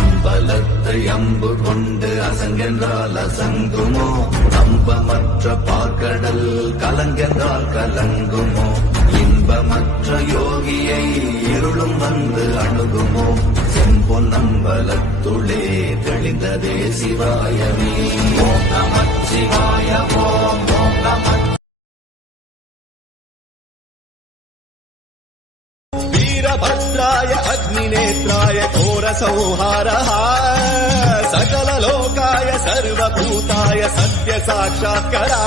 அம்பலத்தை அம்பு கொண்டு அசங்கென்றால் அசங்குமோ, நம்பமற்ற பார்க்கடல் கலங்கென்றால் கலங்குமோ, இன்பமற்ற யோகியை இருளும் வந்து அணுகுமோ, செம்பொன் அம்பலத்துளே தெளிந்ததே சிவாயமே. ஓம் நமச்சிவாய ஓம் ஓம் நம वीरभद्राय अग्निनेत्राय घोरसंहारः सकललोकाय सर्वभूताय सत्य साक्षात्करा